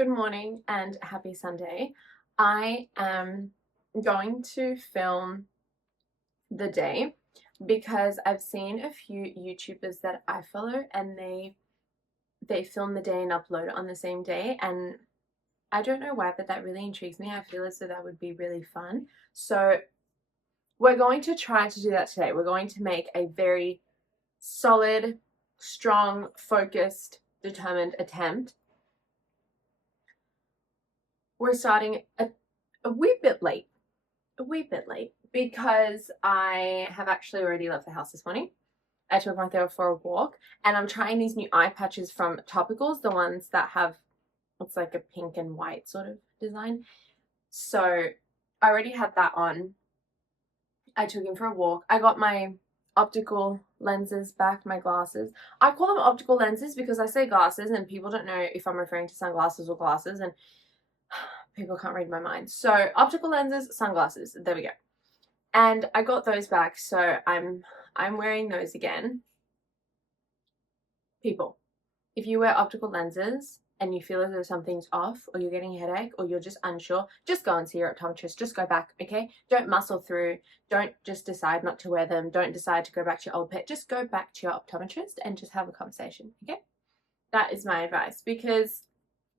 Good morning and happy Sunday. I am going to film the day because I've seen a few YouTubers that I follow and they film the day and upload it on the same day, and I don't know why, but that really intrigues me. I feel as though that would be really fun. So we're going to try to do that today. We're going to make a very solid, strong, focused, determined attempt. We're starting a wee bit late, because I have actually already left the house this morning. I took my dog for a walk and I'm trying these new eye patches from Topicals, the ones that have, it's like a pink and white sort of design. So I already had that on. I took him for a walk. I got my optical lenses back, my glasses. I call them optical lenses because I say glasses and people don't know if I'm referring to sunglasses or glasses, and people can't read my mind. So optical lenses, sunglasses, there we go. And I got those back, so I'm wearing those again. People, if you wear optical lenses and you feel as though something's off, or you're getting a headache, or you're just unsure, just go and see your optometrist. Just go back, okay? Don't muscle through. Don't just decide not to wear them. Don't decide to go back to your old pet. Just go back to your optometrist and just have a conversation, okay? That is my advice, because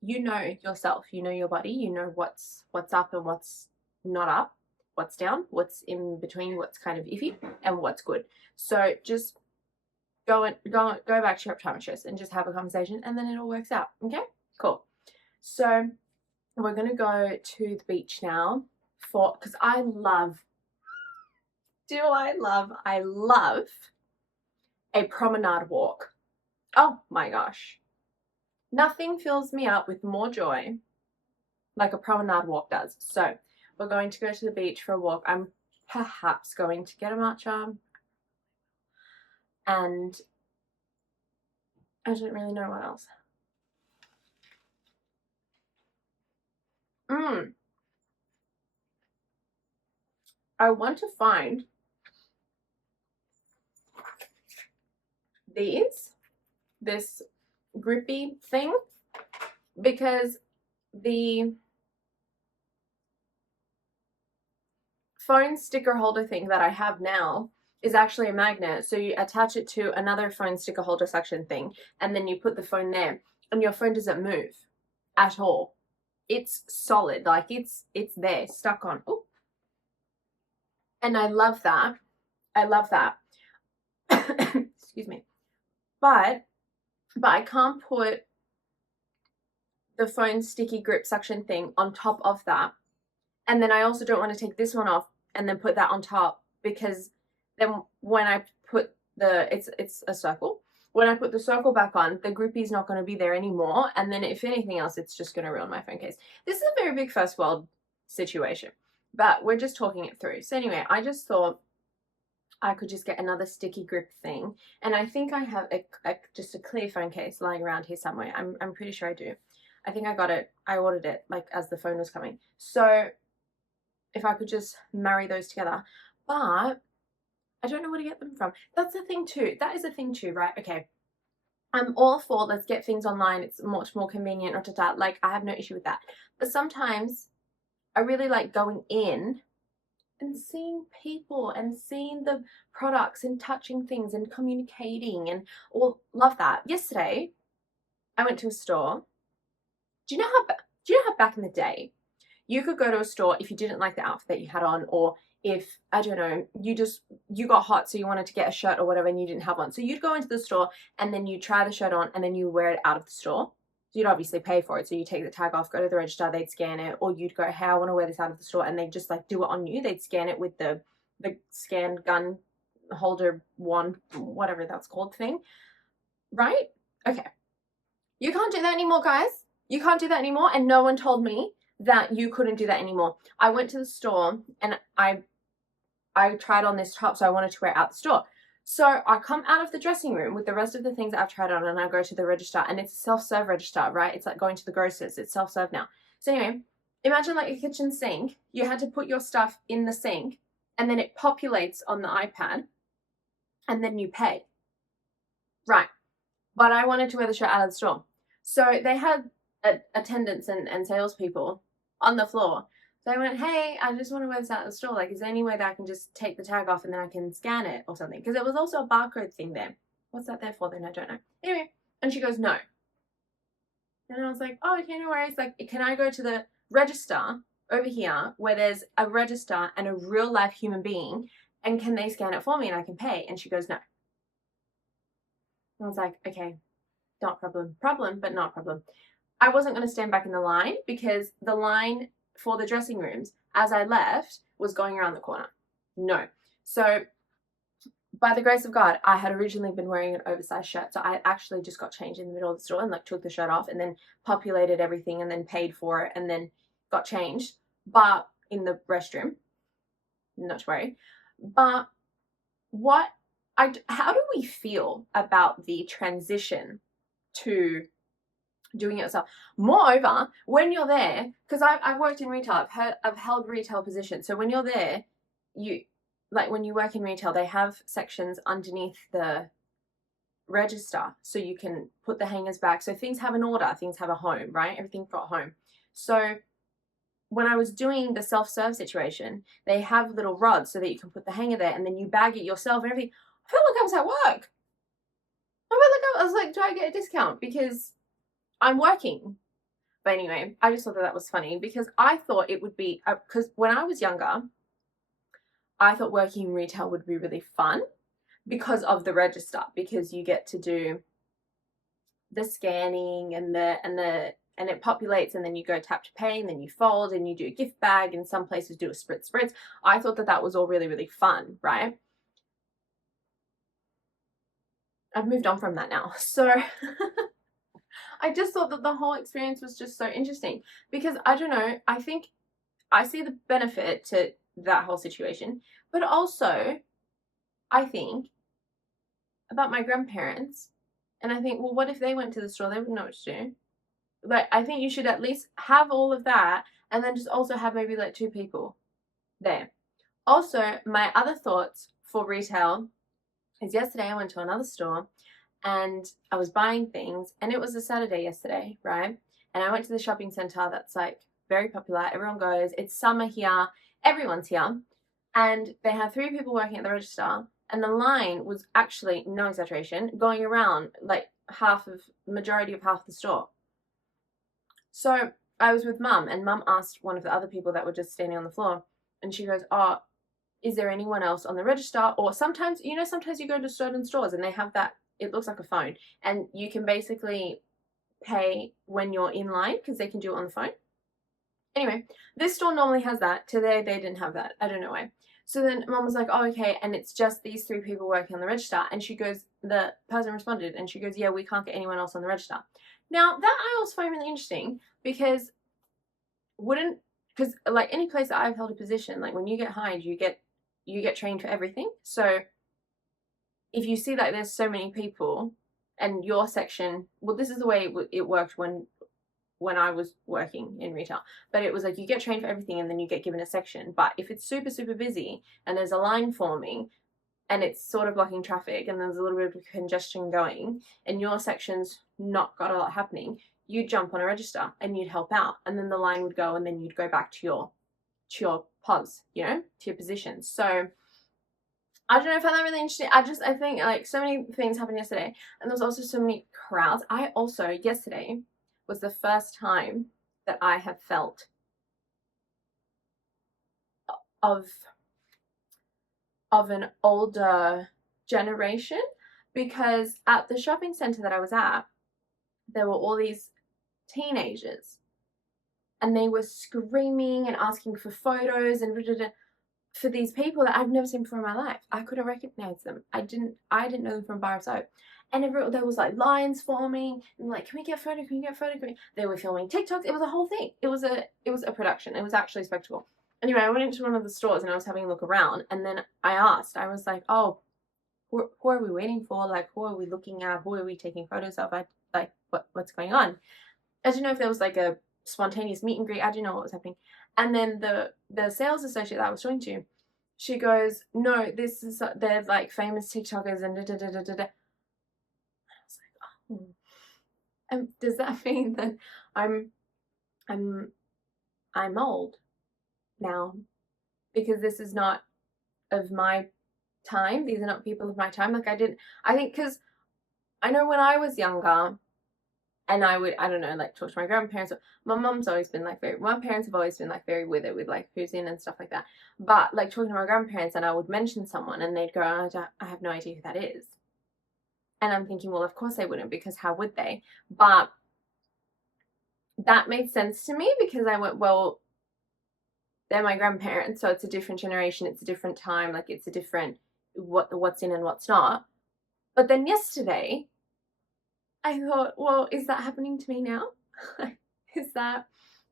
you know yourself, you know your body, you know what's up and what's not up, what's down, what's in between, what's kind of iffy, and what's good. So just go back to your optometrist and just have a conversation, and then it all works out. Okay, cool. So we're gonna go to the beach now because I love a promenade walk. Oh my gosh. Nothing fills me up with more joy like a promenade walk does. So we're going to go to the beach for a walk. I'm perhaps going to get a matcha, and I don't really know what else. I want to find this grippy thing, because the phone sticker holder thing that I have now is actually a magnet. So you attach it to another phone sticker holder section thing, and then you put the phone there, and your phone doesn't move at all. It's solid, like it's there, stuck on. Ooh. And I love that. Excuse me. But I can't put the phone sticky grip suction thing on top of that. And then I also don't want to take this one off and then put that on top, because then when I put it's a circle. When I put the circle back on, the grippy is not going to be there anymore. And then if anything else, it's just going to ruin my phone case. This is a very big first world situation, but we're just talking it through. So anyway, I just thought I could just get another sticky grip thing. And I think I have just a clear phone case lying around here somewhere. I'm pretty sure I do. I think I got it. I ordered it like as the phone was coming. So if I could just marry those together. But I don't know where to get them from. That's the thing too. That is a thing too, right? Okay. I'm all for let's get things online. It's much more convenient. Like, I have no issue with that. But sometimes I really like going in and seeing people and seeing the products and touching things and communicating and all. Love that. Yesterday, I went to a store. Do you know how back in the day you could go to a store if you didn't like the outfit that you had on, or if, I don't know, you got hot so you wanted to get a shirt or whatever and you didn't have one. So you'd go into the store and then you try the shirt on and then you wear it out of the store. So you'd obviously pay for it. So you take the tag off, go to the register, they'd scan it, or you'd go, hey, I want to wear this out of the store, and they'd just like do it on you. They'd scan it with the scan gun holder wand, whatever that's called thing. Right? Okay. You can't do that anymore, guys. You can't do that anymore, and no one told me that you couldn't do that anymore. I went to the store and I tried on this top, so I wanted to wear it out the store. So I come out of the dressing room with the rest of the things that I've tried on, and I go to the register, and it's a self-serve register, right? It's like going to the grocers. It's self-serve now. So anyway, imagine like a kitchen sink. You had to put your stuff in the sink, and then it populates on the iPad, and then you pay. Right. But I wanted to wear the shirt out of the store. So they had attendants and salespeople on the floor. So I went, hey, I just want to wear this out of the store. Like, is there any way that I can just take the tag off and then I can scan it or something? Because there was also a barcode thing there. What's that there for then? I don't know. Anyway, and she goes, no. And I was like, oh, okay, no worries. Like, can I go to the register over here where there's a register and a real life human being, and can they scan it for me and I can pay? And she goes, no. And I was like, okay, not problem. Problem, but not problem. I wasn't going to stand back in the line because the line for the dressing rooms, as I left, was going around the corner. No. So by the grace of God, I had originally been wearing an oversized shirt. So I actually just got changed in the middle of the store and like took the shirt off and then populated everything and then paid for it and then got changed. But in the restroom, not to worry. But how do we feel about the transition to doing it yourself? Moreover, when you're there, because I've worked in retail, I've held retail positions. So when you're there, when you work in retail, they have sections underneath the register so you can put the hangers back. So things have an order, things have a home, right? Everything's got home. So when I was doing the self-serve situation, they have little rods so that you can put the hanger there and then you bag it yourself and everything. I felt like I was at work. I was like, do I get a discount? Because I'm working. But anyway, I just thought that was funny because I thought it would be, because when I was younger, I thought working in retail would be really fun because of the register, because you get to do the scanning and it populates and then you go tap to pay and then you fold and you do a gift bag and some places do a spritz. I thought that was all really, really fun, right? I've moved on from that now. So I just thought that the whole experience was just so interesting because I don't know, I think I see the benefit to that whole situation, but also I think about my grandparents and I think, well, what if they went to the store? They wouldn't know what to do. Like, I think you should at least have all of that and then just also have maybe like 2 people there. Also, my other thoughts for retail is yesterday I went to another store and I was buying things and it was a Saturday yesterday, right? And I went to the shopping centre that's like very popular. Everyone goes. It's summer here. Everyone's here. And they had 3 people working at the register and the line was actually, no exaggeration, going around like majority of half the store. So I was with Mum and Mum asked one of the other people that were just standing on the floor and she goes, oh, is there anyone else on the register? Or sometimes you go to certain stores and they have that, it looks like a phone and you can basically pay when you're in line because they can do it on the phone. Anyway, this store normally has that. Today they didn't have that. I don't know why. So then Mum was like, oh, okay, and it's just these 3 people working on the register. And she goes, the person responded and she goes, yeah, we can't get anyone else on the register. Now that I also find really interesting because like any place that I've held a position, like when you get hired, you get trained for everything. So if you see that there's so many people and your section, well, this is the way it worked when I was working in retail, but it was like you get trained for everything and then you get given a section. But if it's super, super busy and there's a line forming and it's sort of blocking traffic and there's a little bit of congestion going and your section's not got a lot happening, you'd jump on a register and you'd help out and then the line would go and then you'd go back to your pos, to your position. So I don't know, I found that really interesting. I think like so many things happened yesterday and there was also so many crowds. Yesterday was the first time that I have felt of an older generation because at the shopping centre that I was at, there were all these teenagers and they were screaming and asking for photos and for these people that I've never seen before in my life. I couldn't recognize them. I didn't know them from bar of soap. And there was like lines forming and like, can we get a photo? Can we get a photo? They were filming TikToks. It was a whole thing. It was a production. It was actually a spectacle. Anyway, I went into one of the stores and I was having a look around and then I was like, oh, who are we waiting for? Like, who are we looking at? Who are we taking photos of? What's going on? I didn't know if there was like a spontaneous meet and greet. I didn't know what was happening. And then the sales associate that I was talking to, she goes, no, they're like famous TikTokers and da-da-da-da-da. I was like, oh. And does that mean that I'm I'm old now because this is not of my time. These are not people of my time. Like I think because I know when I was younger and I don't know, like talk to my grandparents. My mum's always been like my parents have always been like very with it with like who's in and stuff like that. But like talking to my grandparents and I would mention someone and they'd go, oh, I have no idea who that is. And I'm thinking, well, of course they wouldn't, because how would they? But that made sense to me because I went, well, they're my grandparents, so it's a different generation, it's a different time, like it's a different what's in and what's not. But then yesterday, I thought, well, is that happening to me now? is that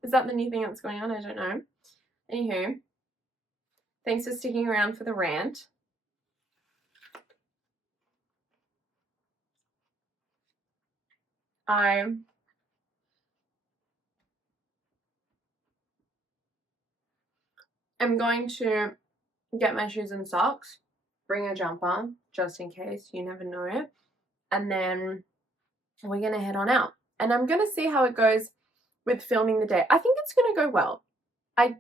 the new thing that's going on? I don't know. Anywho, thanks for sticking around for the rant. I am going to get my shoes and socks, bring a jumper just in case, you never know, and then we're gonna head on out. And I'm gonna see how it goes with filming the day. I think it's gonna go well. I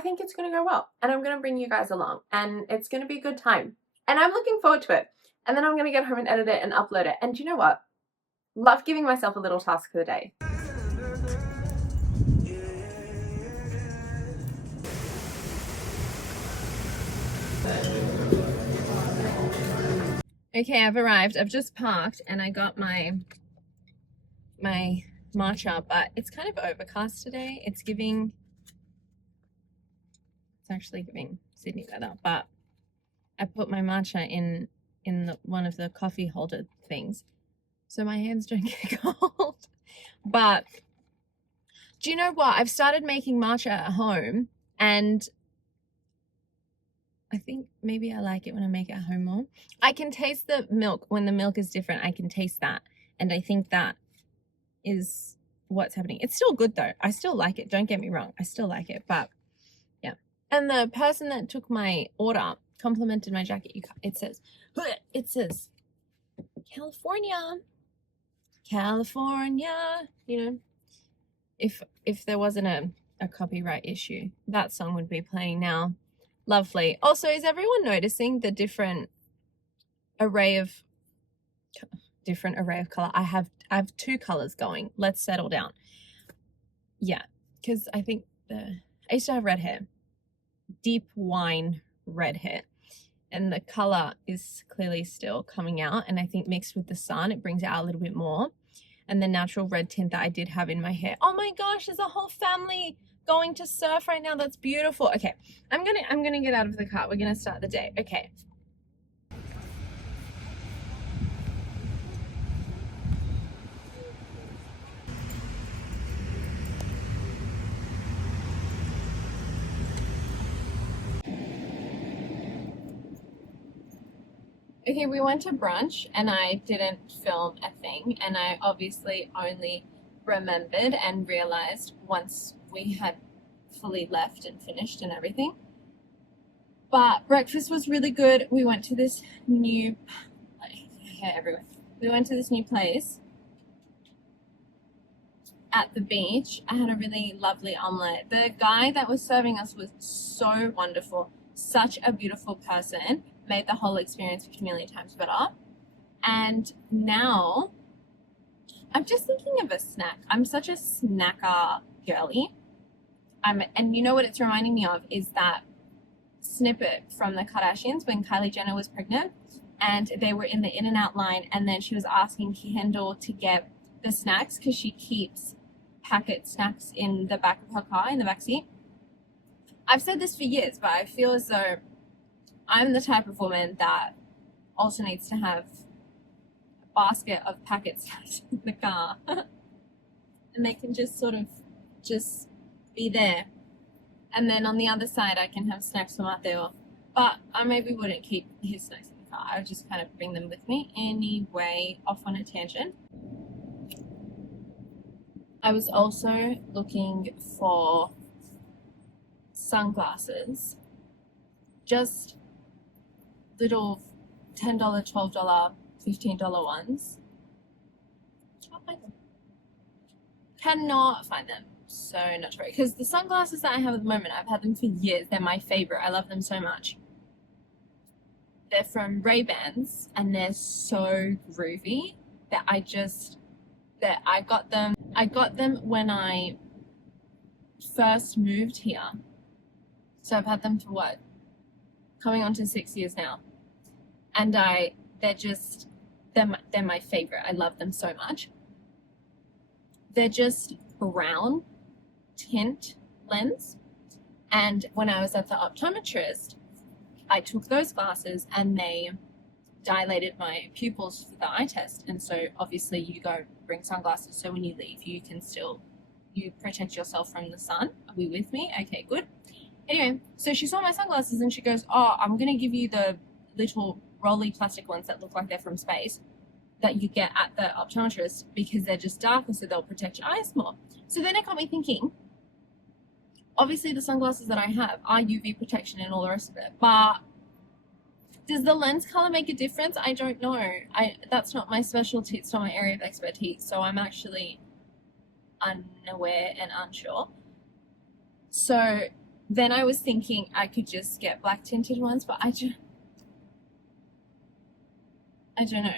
think it's gonna go well, and I'm gonna bring you guys along, and it's gonna be a good time, and I'm looking forward to it. And then I'm gonna get home and edit it and upload it. And do you know what? Love giving myself a little task for the day. Okay, I've arrived. I've just parked and I got my matcha, but it's kind of overcast today. It's actually giving Sydney weather, but I put my matcha in one of the coffee holder things so my hands don't get cold. But do you know what? I've started making matcha at home, and I think maybe I like it when I make it at home more. I can taste the milk. When the milk is different, I can taste that. And I think that is what's happening. It's still good though. I still like it. Don't get me wrong. I still like it. But yeah. And the person that took my order complimented my jacket. It says California. You know, if there wasn't a copyright issue, that song would be playing now. Lovely. Also, is everyone noticing the different array of color? I have two colors going. Let's settle down. Yeah, because I think I used to have red hair, deep wine red hair, and the color is clearly still coming out, and I think mixed with the sun it brings it out a little bit more. And the natural red tint that I did have in my hair. Oh my gosh, there's a whole family going to surf right now. That's beautiful. Okay, I'm gonna get out of the car. We're gonna start the day. Okay. Okay, we went to brunch and I didn't film a thing, and I obviously only remembered and realized once we had fully left and finished and everything. But breakfast was really good. We went to this new hair everywhere. We went to this new place at the beach. I had a really lovely omelette. The guy that was serving us was so wonderful, such a beautiful person, made the whole experience 50 million times better. And now I'm just thinking of a snack. I'm such a snacker girly. And you know what it's reminding me of is that snippet from the Kardashians when Kylie Jenner was pregnant and they were in the In-N-Out line, and then she was asking Kendall to get the snacks because she keeps packet snacks in the back of her car, in the back seat. I've said this for years, but I feel as though I'm the type of woman that also needs to have a basket of packet snacks in the car. And they can just sort of just be there. And then on the other side, I can have snacks for Mateo. But I maybe wouldn't keep his snacks in the car. I would just kind of bring them with me. Anyway, off on a tangent. I was also looking for sunglasses. Just little $10, $12, $15 ones. Cannot find them. So not true. Because the sunglasses that I have at the moment, I've had them for years. They're my favorite. I love them so much. They're from Ray-Bans and they're so groovy that I got them. I got them when I first moved here. So I've had them for what? Coming on to 6 years now. And they're my favorite. I love them so much. They're just brown tint lens. And when I was at the optometrist, I took those glasses and they dilated my pupils for the eye test. And so obviously you don't bring sunglasses, so when you leave you protect yourself from the sun. Are we with me? Okay, good. Anyway, so she saw my sunglasses and she goes, oh, I'm gonna give you the little rolly plastic ones that look like they're from space that you get at the optometrist because they're just darker, so they'll protect your eyes more. So then it got me thinking, obviously the sunglasses that I have are UV protection and all the rest of it, but does the lens color make a difference? I don't know. That's not my specialty. It's not my area of expertise. So I'm actually unaware and unsure. So then I was thinking I could just get black tinted ones, but I don't know.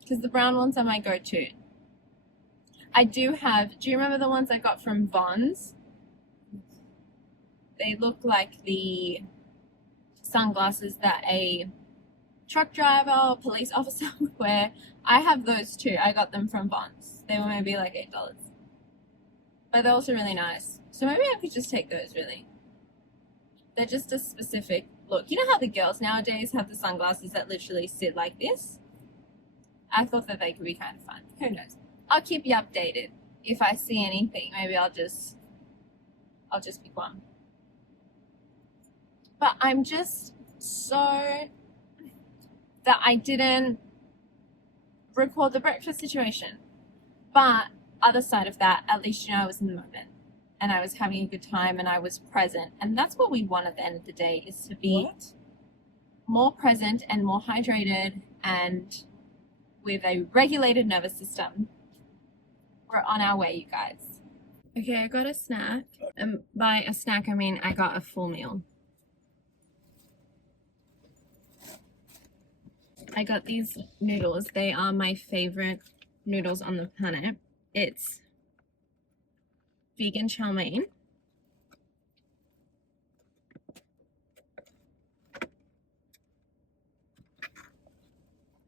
Because the brown ones are my go-to. I do you remember the ones I got from Vons? They look like the sunglasses that a truck driver or police officer would wear. I have those too. I got them from Vons. They were maybe like $8. But they're also really nice. So maybe I could just take those, really. They're just a specific look. You know how the girls nowadays have the sunglasses that literally sit like this? I thought that they could be kind of fun. Who knows? I'll keep you updated. If I see anything, maybe I'll just pick one. But I'm just so that I didn't record the breakfast situation. But other side of that, at least I was in the moment and I was having a good time and I was present. And that's what we want at the end of the day, is to be more present and more hydrated and with a regulated nervous system. We're on our way, you guys. Okay, I got a snack. By a snack, I mean I got a full meal. I got these noodles. They are my favorite noodles on the planet. It's vegan chow mein.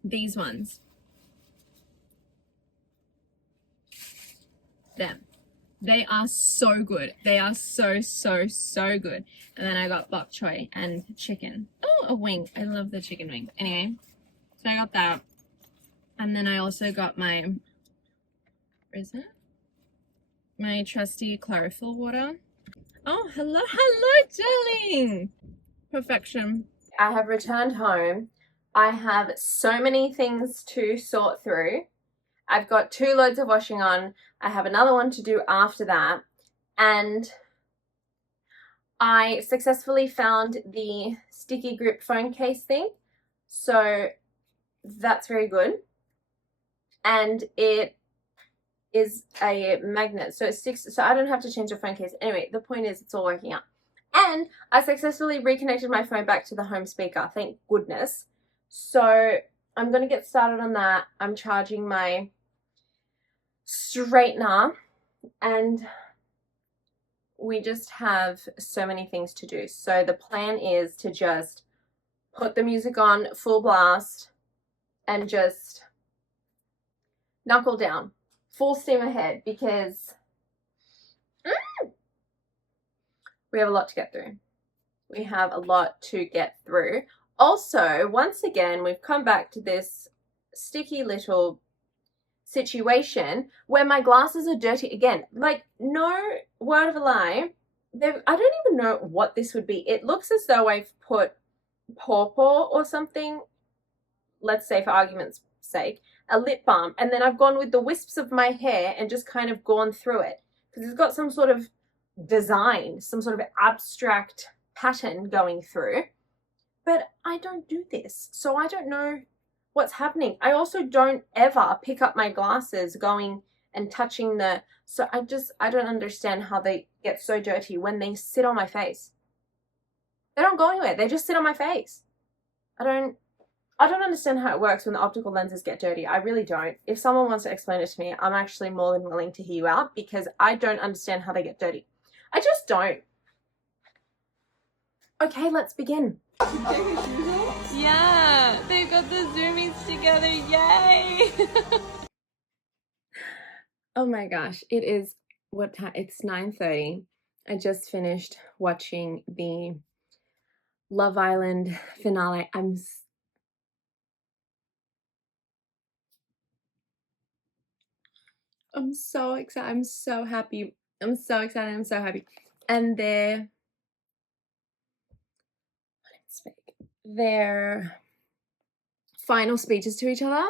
These ones. Them. They are so good. They are so good. And then I got bok choy and chicken. Oh, a wing. I love the chicken wing. Anyway, so I got that. And then I also got my, where is it? My trusty chlorophyll water. Oh, hello, darling. Perfection. I have returned home. I have so many things to sort through. I've got 2 loads of washing on. I have another one to do after that. And I successfully found the sticky grip phone case thing. So that's very good. And it is a magnet. So it sticks, so I don't have to change the phone case. Anyway, the point is it's all working out. And I successfully reconnected my phone back to the home speaker. Thank goodness. So I'm going to get started on that. I'm charging my straightener and we just have so many things to do. So the plan is to just put the music on full blast and just knuckle down, full steam ahead, because we have a lot to get through. We have a lot to get through. Also, once again, we've come back to this sticky little situation where my glasses are dirty again. Like, no word of a lie, I don't even know what this would be. It looks as though I've put pawpaw or something, let's say for argument's sake, a lip balm, and then I've gone with the wisps of my hair and just kind of gone through it, because it's got some sort of design, some sort of abstract pattern going through. But I don't do this, so I don't know what's happening. I also don't ever pick up my glasses going and touching the, so I don't understand how they get so dirty when they sit on my face. They don't go anywhere. They just sit on my face. I don't understand how it works when the optical lenses get dirty. I really don't. If someone wants to explain it to me, I'm actually more than willing to hear you out, because I don't understand how they get dirty. I just don't. Okay, let's begin. Yeah, they've got the zoomies together. Yay! Oh my gosh, it is what time? It's 9:30. I just finished watching the Love Island finale. I'm so excited. I'm so happy. I'm so excited. I'm so happy. And their final speeches to each other,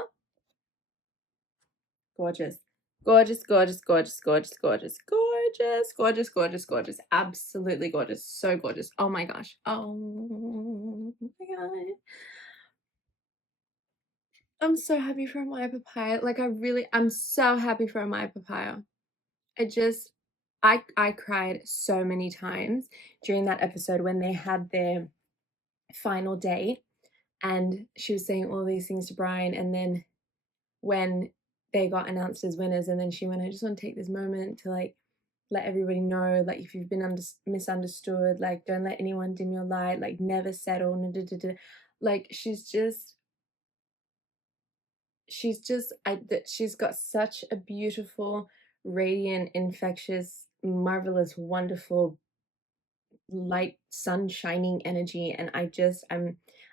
gorgeous. Gorgeous, gorgeous, gorgeous, gorgeous, gorgeous, gorgeous, gorgeous, gorgeous, gorgeous. Absolutely gorgeous. So gorgeous. Oh my gosh. Oh my god. I'm so happy for Amaya Papaya. Like, I'm so happy for Amaya Papaya. I cried so many times during that episode when they had their final date and she was saying all these things to Brian, and then when they got announced as winners, and then she went, I just want to take this moment to like let everybody know, like, if you've been misunderstood, like, don't let anyone dim your light, like, never settle. Like, she's got such a beautiful, radiant, infectious, marvelous, wonderful, light, sun shining energy, and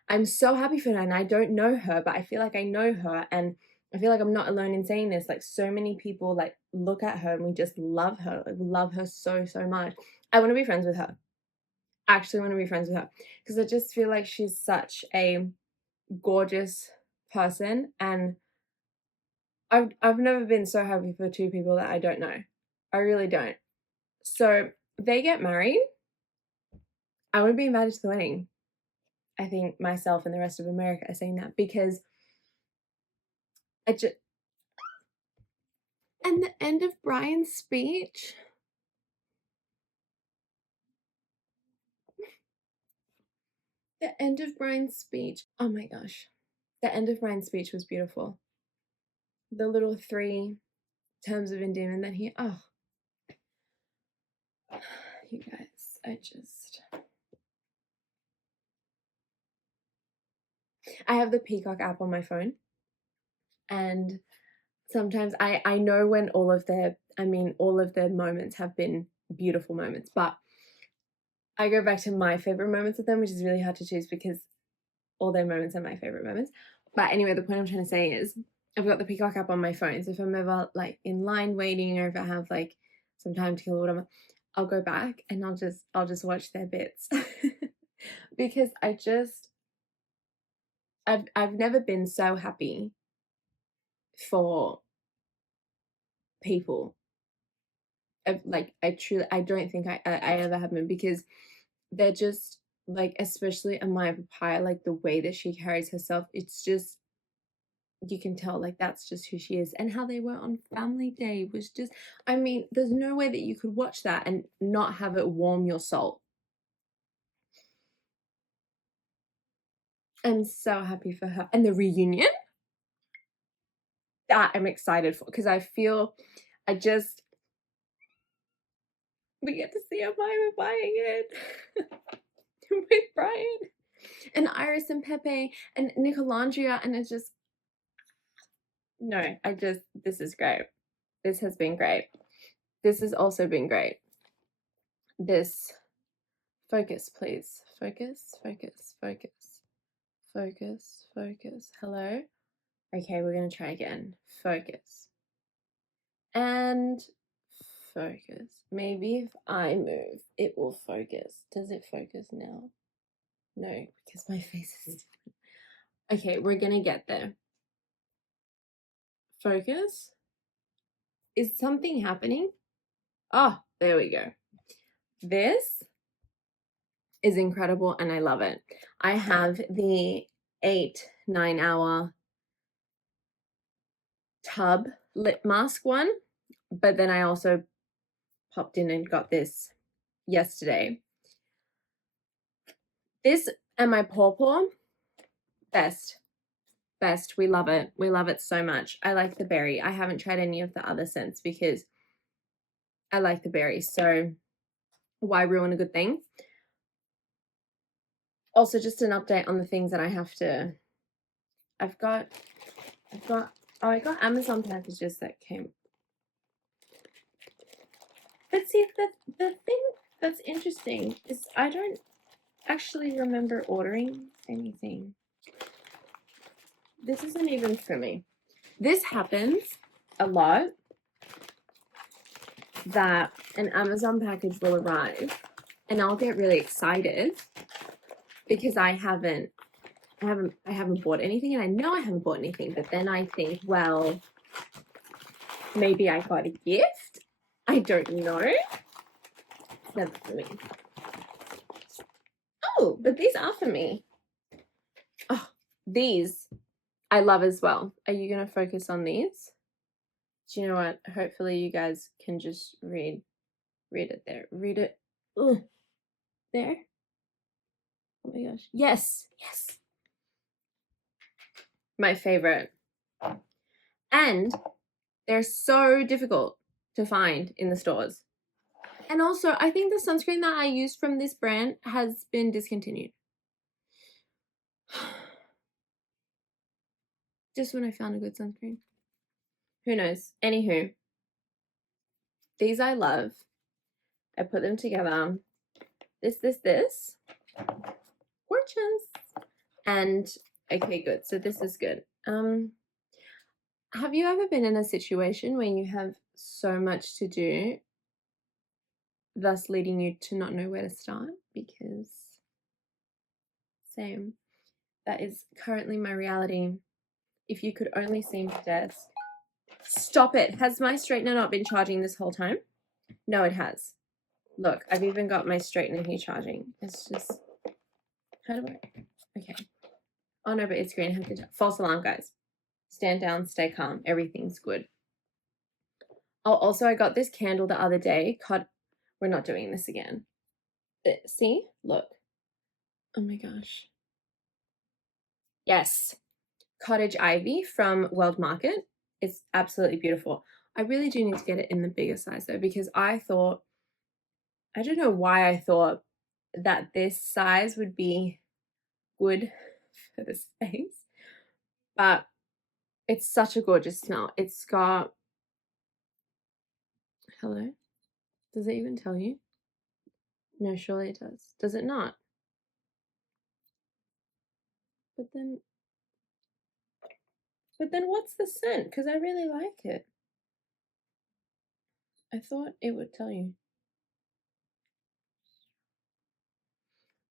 I'm so happy for her. And I don't know her, but I feel like I know her, and I feel like I'm not alone in saying this. Like, so many people like look at her and we just love her, like, love her so much. I want to be friends with her. I actually want to be friends with her because I just feel like she's such a gorgeous person, and I've never been so happy for two people that I don't know. I really don't. So they get married. I want to be invited to the wedding. I think myself and the rest of America are saying that because I just, and the end of Brian's speech. The end of Brian's speech. Oh my gosh. The end of Brian's speech was beautiful. The little 3 terms of endearment that you guys, I have the Peacock app on my phone, and sometimes I know when all of their moments have been beautiful moments, but I go back to my favorite moments of them, which is really hard to choose because all their moments are my favorite moments. But anyway, the point I'm trying to say is I've got the Peacock app on my phone, so if I'm ever like in line waiting, or if I have like some time to kill or whatever, I'll go back and I'll just watch their bits because I've never been so happy for people. I don't think I ever have been, because they're just like, especially Amaya Papaya, like the way that she carries herself, it's just, you can tell like that's just who she is. And how they were on Family Day was just, I mean, there's no way that you could watch that and not have it warm your soul. I'm so happy for her. And the reunion, that I'm excited for, because I feel we get to see Amaya Papaya again with Brian and Iris and Pepe and Nicolandria, and it's just, no, this is great. This has been great. This has also been great. This, focus, please. Focus, focus, focus, focus, focus. Hello? Okay, we're going to try again. Focus. And focus. Maybe if I move, it will focus. Does it focus now? No, because my face is different. Okay, we're going to get there. Focus. Is something happening? Oh, there we go. This is incredible and I love it. I have the 8-9 hour tub lip mask one, But then I also popped in and got this yesterday. This and my pawpaw, best. We love it. We love it so much. I like the berry. I haven't tried any of the other scents because I like the berry. So why ruin a good thing? Also, just an update on the things that I have to. I got Amazon packages that came. But see, the thing that's interesting is I don't actually remember ordering anything. This isn't even for me. This happens a lot, that an Amazon package will arrive and I'll get really excited because I haven't bought anything, and I know I haven't bought anything, but then I think, well, maybe I got a gift. I don't know. Never for me. Oh, but these are for me. Oh, these I love as well. Are you going to focus on these? Do you know what? Hopefully you guys can just read it there. Read it. Ugh. There. Oh my gosh. Yes. My favorite. And they're so difficult to find in the stores. And also, I think the sunscreen that I used from this brand has been discontinued. Just when I found a good sunscreen. Who knows? Anywho, these I love. I put them together. This. Gorgeous. And okay, good. So this is good. Have you ever been in a situation where you have so much to do, thus leading you to not know where to start? Because same. That is currently my reality. If you could only see my desk. Stop it. Has my straightener not been charging this whole time? No, it has. Look, I've even got my straightener here charging. It's just, how do I, okay. Oh no, but it's green. I have to, false alarm, guys. Stand down, stay calm. Everything's good. Oh, also, I got this candle the other day. We're not doing this again. See? Look. Oh my gosh. Yes. Cottage Ivy from World Market. It's absolutely beautiful. I really do need to get it in the bigger size though, because I don't know why I thought that this size would be good for the space, but it's such a gorgeous smell. It's got, hello? Does it even tell you? No, surely it does. Does it not? But then what's the scent? Because I really like it. I thought it would tell you.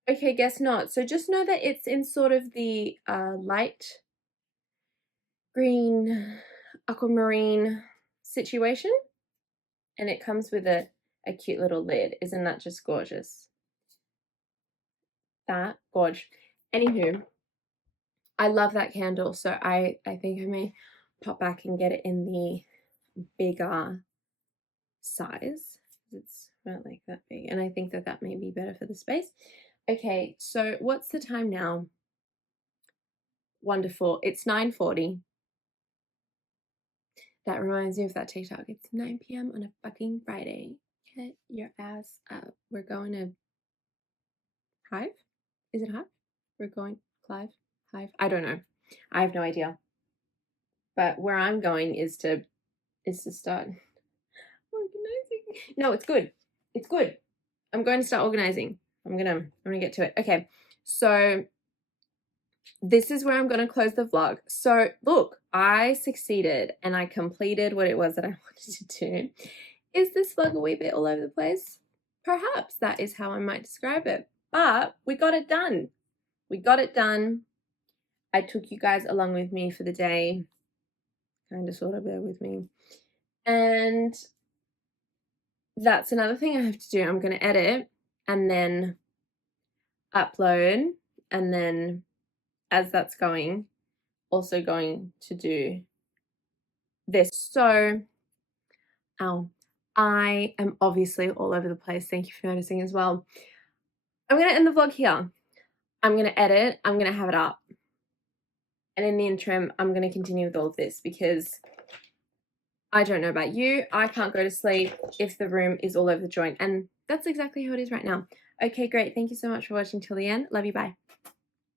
Okay, guess not. So just know that it's in sort of the light green aquamarine situation, and it comes with a cute little lid. Isn't that just gorgeous? That gorge. Anywho, I love that candle, so I think I may pop back and get it in the bigger size. It's not like that big, and I think that may be better for the space. Okay, so what's the time now? Wonderful. It's 9:40. That reminds me of that TikTok. It's 9 p.m. on a fucking Friday. Get your ass up. We're going to Hive? Is it Hive? We're going Clive? Hive? I don't know. I have no idea. But where I'm going is to start organizing. No, it's good. It's good. I'm going to start organizing. I'm gonna get to it. Okay, so this is where I'm going to close the vlog. So look, I succeeded and I completed what it was that I wanted to do. Is this vlog a wee bit all over the place? Perhaps that is how I might describe it. But we got it done. We got it done. I took you guys along with me for the day. Kind of, sort of, bear with me. And that's another thing I have to do. I'm going to edit and then upload, and then as that's going, also going to do this. So Ow. I am obviously all over the place. Thank you for noticing as well. I'm going to end the vlog here. I'm going to edit. I'm going to have it up. And in the interim, I'm going to continue with all of this because I don't know about you. I can't go to sleep if the room is all over the joint. And that's exactly how it is right now. Okay, great. Thank you so much for watching till the end. Love you. Bye.